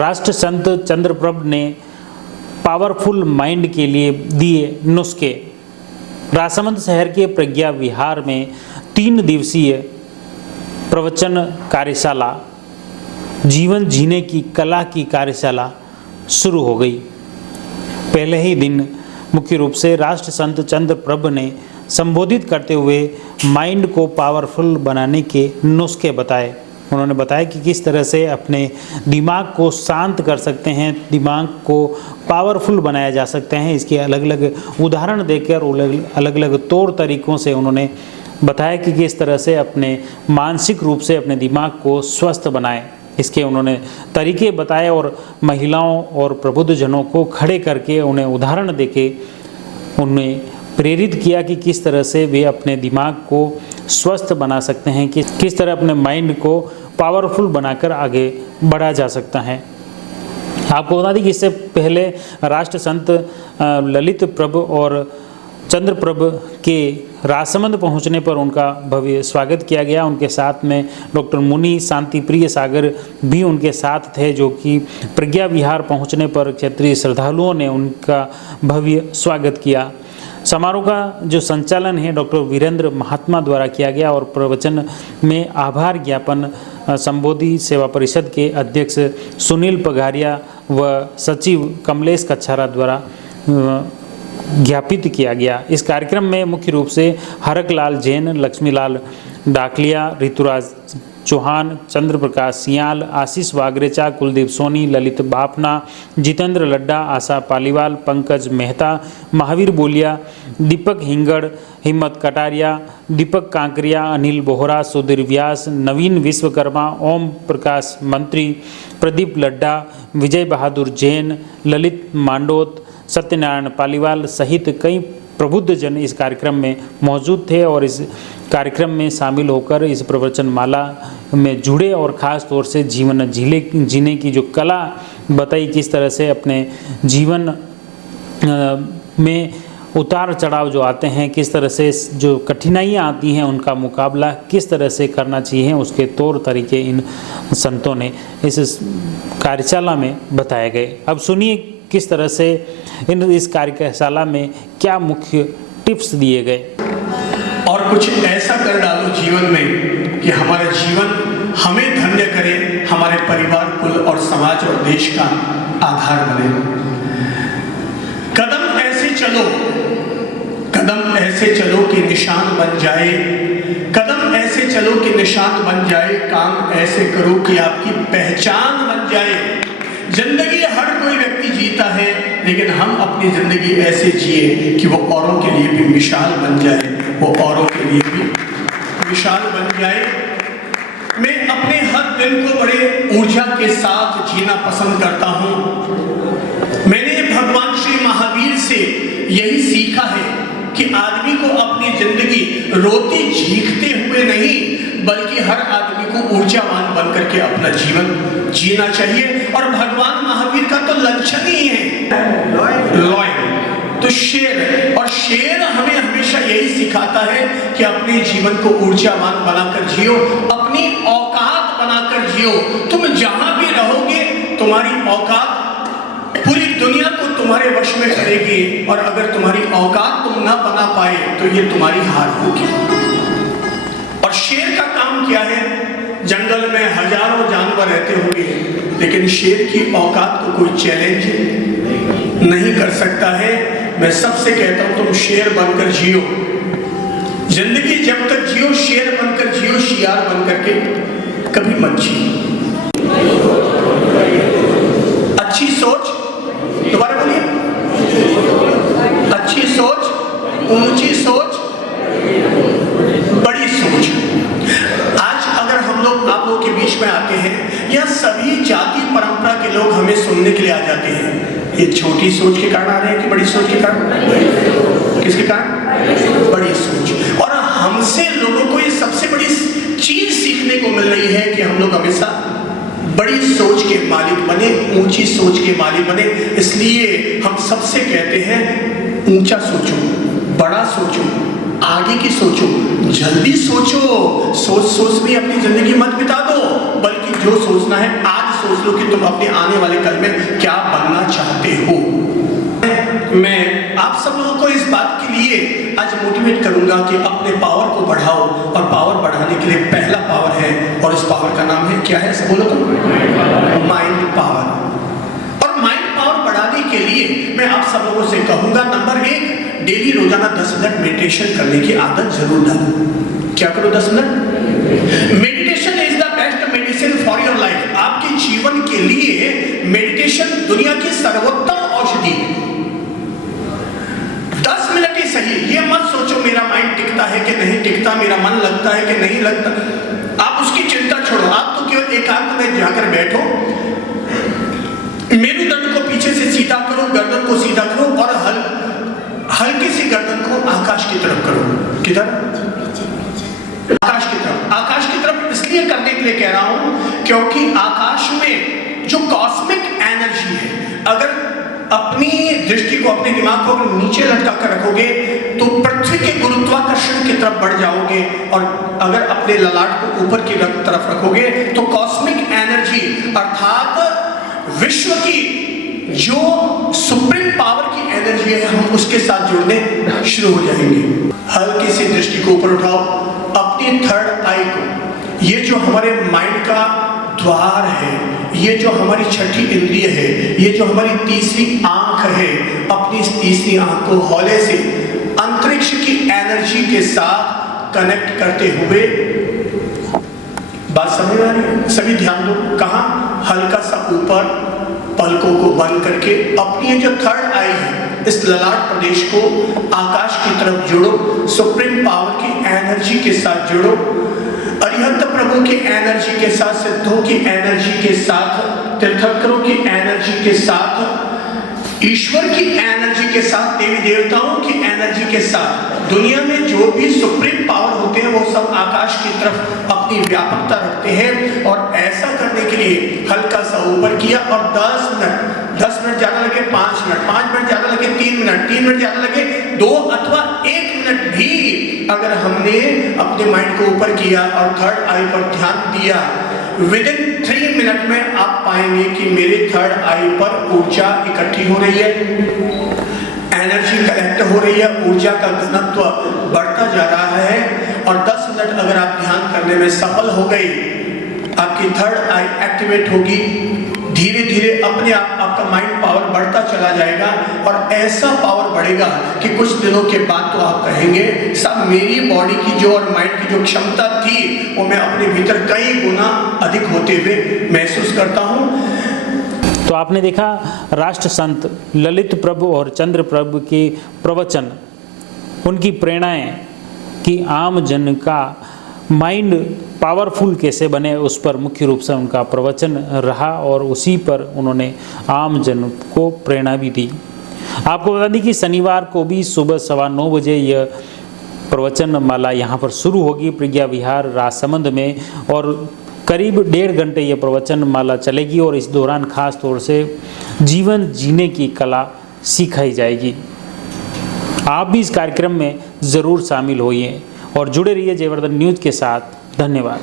राष्ट्र संत चंद्रप्रभ ने powerful mind के लिए दिए नुस्खे। राजसमंद शहर के प्रज्ञा विहार में 3 दिवसीय प्रवचन कार्यशाला जीवन जीने की कला की कार्यशाला शुरू हो गई। पहले ही दिन मुख्य रूप से राष्ट्र संत चंद्रप्रभ ने संबोधित करते हुए माइंड को पावरफुल बनाने के नुस्खे बताए। उन्होंने बताया कि किस तरह से अपने दिमाग को शांत कर सकते हैं, दिमाग को पावरफुल बनाया जा सकते हैं। इसके अलग अलग उदाहरण देकर अलग अलग तौर तरीकों से उन्होंने बताया कि किस तरह से अपने मानसिक रूप से अपने दिमाग को स्वस्थ बनाएं। इसके उन्होंने तरीके बताए और महिलाओं और प्रबुद्ध जनों को खड़े करके उन्हें उदाहरण देके उन्हें प्रेरित किया कि किस तरह से वे अपने दिमाग को स्वस्थ बना सकते हैं, कि किस तरह अपने माइंड को पावरफुल बनाकर आगे बढ़ा जा सकता है। आपको बता दें कि इससे पहले राष्ट्र संत ललित प्रभ और चंद्रप्रभ के राजसमंद पहुंचने पर उनका भव्य स्वागत किया गया। उनके साथ में डॉक्टर मुनि शांति प्रिय सागर भी उनके साथ थे, जो कि प्रज्ञा विहार पहुंचने पर क्षेत्रीय श्रद्धालुओं ने उनका भव्य स्वागत किया। समारोह का जो संचालन है डॉक्टर वीरेंद्र महात्मा द्वारा किया गया और प्रवचन में आभार ज्ञापन संबोधि सेवा परिषद के अध्यक्ष सुनील पघारिया व सचिव कमलेश कच्छारा द्वारा ज्ञापित किया गया। इस कार्यक्रम में मुख्य रूप से हरकलाल जैन, लक्ष्मीलाल डाकलिया, ऋतुराज चौहान, चंद्र प्रकाश सियाल, आशीष वागरेचा, कुलदीप सोनी, ललित बाफना, जितेंद्र लड्डा, आशा पालीवाल, पंकज मेहता, महावीर बोलिया, दीपक हिंगड़, हिम्मत कटारिया, दीपक कांकरिया, अनिल बोहरा, सुधीर व्यास, नवीन विश्वकर्मा, ओम प्रकाश मंत्री, प्रदीप लड्डा, विजय बहादुर जैन, ललित मांडोत, सत्यनारायण पालीवाल सहित कई प्रबुद्ध जन इस कार्यक्रम में मौजूद थे और इस कार्यक्रम में शामिल होकर इस प्रवचन माला में जुड़े और ख़ास तौर से जीवन जीने की जो कला बताई, किस तरह से अपने जीवन में उतार चढ़ाव जो आते हैं, किस तरह से जो कठिनाइयाँ आती हैं उनका मुकाबला किस तरह से करना चाहिए, उसके तौर तरीके इन संतों ने इस कार्यशाला में बताए गए। अब सुनिए किस तरह से इस कार्यशाला में क्या मुख्य टिप्स दिए गए। और कुछ ऐसा कर डालो जीवन में कि हमारा जीवन हमें धन्य करे, हमारे परिवार, कुल और समाज और देश का आधार बने। कदम ऐसे चलो कि निशान बन जाए, कदम ऐसे चलो कि निशान बन जाए, काम ऐसे करो कि आपकी पहचान बन जाए। जिंदगी हर कोई व्यक्ति जीता है, लेकिन हम अपनी जिंदगी ऐसे जिए कि वो औरों के लिए भी मिसाल बन जाए, वो औरों के लिए भी मिसाल बन जाए। मैं अपने हर दिन को बड़े ऊर्जा के साथ जीना पसंद करता हूँ। मैंने भगवान श्री महावीर से यही सीखा है कि आदमी को अपनी जिंदगी रोते चीखते हुए नहीं, बल्कि हर आदमी को ऊर्जावान बन करके अपना जीवन जीना चाहिए। और भगवान महावीर का तो लक्षण ही है लॉयन, तो शेर, और शेर हमें हमेशा यही सिखाता है कि अपने जीवन को ऊर्जावान बनाकर जियो, अपनी औकात बनाकर जियो। तुम जहां भी रहोगे तुम्हारी औकात पूरी दुनिया को तुम्हारे वश में करेगी, और अगर तुम्हारी औकात तुम ना बना पाए तो ये तुम्हारी हार होगी। और शेर का काम क्या है? जंगल में हजारों जानवर रहते होंगे, लेकिन शेर की औकात को कोई चैलेंज नहीं कर सकता है। मैं सबसे कहता हूं तुम शेर बनकर जियो, जिंदगी जब तक जियो शेर बनकर जियो, शियार बनकर के कभी मत जियो। अच्छी सोच, दोबारा बोलिए, अच्छी सोच, ऊंची सोच, बड़ी सोच। आज अगर हम लोग आप लोगों के बीच में आते हैं, या सभी जाति परंपरा के लोग हमें सुनने के लिए आ जाते हैं, ये छोटी सोच के कारण आ रहे हैं कि बड़ी सोच के कारण? किसके कारण? बड़ी सोच। और हमसे लोगों को ये सबसे बड़ी चीज सीखने को मिल रही है कि हम लोग हमेशा बड़ी सोच के मालिक बने, ऊंची सोच के मालिक बने। इसलिए हम सबसे कहते हैं ऊंचा सोचो, बड़ा सोचो, आगे की सोचो, जल्दी सोचो। सोच में अपनी जिंदगी मत बिता दो, बल्कि जो सोचना है आज सोच लो कि तुम अपने आने वाले कल में क्या बनना चाहते हो। मैं आप सब लोगों को इस बात के लिए आज मोटिवेट करूंगा कि अपने पावर को बढ़ाओ, और पावर बढ़ाने के लिए पहला पावर है, और इस पावर का नाम है, क्या है, सब बोलो तुम, माइंड पावर। और माइंड पावर बढ़ाने के लिए मैं आप सब लोगों से कहूंगा, नंबर 1, डेली रोजाना 10 मिनट मेडिटेशन करने की आदत जरूर डालो। क्या करो 10 minute? Meditation is the best medicine for your life. आपके जीवन के लिए मेडिटेशन दुनिया की सर्वोत्तम औषधि है। 10 मिनट ही सही। ये मत सोचो मेरा माइंड टिकता है कि नहीं टिकता, मेरा मन लगता है कि नहीं लगता। आप उसकी चिंता छोड़ो, आप तो केवल एकांत में जाकर बैठो, मेरुदंड को पीछे से सीधा करो, गर्दन को सीधा करो, और हल्की सी गर्दन को आकाश की तरफ करो। किधर? आकाश की तरफ। आकाश की तरफ इसलिए करने के लिए कह रहा हूं क्योंकि आकाश में जो कॉस्मिक एनर्जी है, अगर अपनी दृष्टि को, अपने दिमाग को नीचे लटका कर रखोगे तो पृथ्वी के गुरुत्वाकर्षण की तरफ बढ़ जाओगे, और अगर अपने ललाट को ऊपर की तरफ रखोगे तो कॉस्मिक एनर्जी अर्थात विश्व की जो सुप्रीम पावर की एनर्जी है, हम उसके साथ जुड़ने शुरू हो जाएंगे। हल्की सी दृष्टि को ऊपर उठाओ, अपनी थर्ड आई को, ये जो हमारे माइंड का द्वार है, ये जो हमारी छठी इंद्रिय है, ये जो हमारी तीसरी आंख है, अपनी इस तीसरी आंख को हौले से अंतरिक्ष की एनर्जी के साथ कनेक्ट करते हुए, बात समझ आ रही है? सभी ध्यान दो, कहां? हल्का सा ऊपर, पलकों को बंद करके अपनी जो थर्ड आई है, इस ललाट प्रदेश को आकाश की तरफ जोड़ो, सुप्रीम पावर की एनर्जी के साथ जोड़ो, अरिहंत प्रभु की एनर्जी के साथ, सिद्धों की एनर्जी के साथ, तीर्थंकरों की एनर्जी के साथ, ईश्वर की एनर्जी के साथ, देवी देवताओं की एनर्जी के साथ। दुनिया में जो भी सुप्रीम पावर होते हैं वो सब आकाश की तरफ अपनी व्यापकता रखते हैं, और ऐसा करने के लिए हल्का सा ऊपर किया, और 10 मिनट ज्यादा लगे 5 मिनट, 5 मिनट ज्यादा लगे 3 मिनट, 3 मिनट ज्यादा लगे 2 अथवा 1 मिनट भी अगर हमने अपने माइंड को ऊपर किया और थर्ड आई पर ध्यान दिया, विदिन 3 मिनट में आप पाएंगे कि मेरे थर्ड आई पर ऊर्जा इकट्ठी हो रही है, एनर्जी कलेक्ट हो रही है, ऊर्जा का घनत्व बढ़ता जा रहा है। और 10 मिनट अगर आप ध्यान करने में सफल हो गए, आपकी थर्ड आई एक्टिवेट होगी, धीरे धीरे अपने आप आपका माइंड पावर बढ़ता चला जाएगा, और ऐसा पावर बढ़ेगा कि कुछ दिनों के बाद तो आप कहेंगे सब मेरी बॉडी की जो और माइंड की जो क्षमता थी वो मैं अपने भीतर कई गुना अधिक होते हुए महसूस करता हूं। तो आपने देखा राष्ट्र संत ललित प्रभु और चंद्र प्रभु के प्रवचन, उनकी प्रेरणाएं कि आम जन का माइंड पावरफुल कैसे बने, उस पर मुख्य रूप से उनका प्रवचन रहा, और उसी पर उन्होंने आम जन को प्रेरणा भी दी। आपको बता दें कि शनिवार को भी सुबह 9:15 बजे यह प्रवचन माला यहाँ पर शुरू होगी प्रज्ञा विहार राजसमंद में, और करीब 1.5 घंटे यह प्रवचन माला चलेगी, और इस दौरान खास तौर से जीवन जीने की कला सिखाई जाएगी। आप भी इस कार्यक्रम में ज़रूर शामिल होइए और जुड़े रहिए जयवर्धन न्यूज के साथ। धन्यवाद।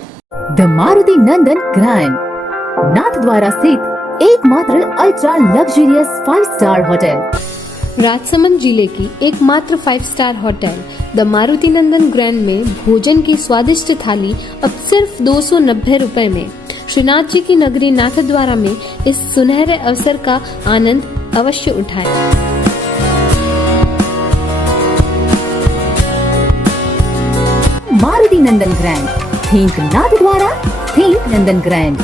The Maruti Nandan grand Nathdwara स्थित एकमात्र ultra luxurious 5 star hotel, Rajsamand जिले की एकमात्र 5 star hotel the Maruti Nandan grand में भोजन की स्वादिष्ट थाली अब सिर्फ 290 रुपए में। श्रीनाथ जी की नगरी नाथद्वारा में इस सुनहरे अवसर का आनंद अवश्य उठाएं। मारुति नंदन ग्रैंड, थिंक नाथद्वारा, थिंक नंदन ग्रैंड।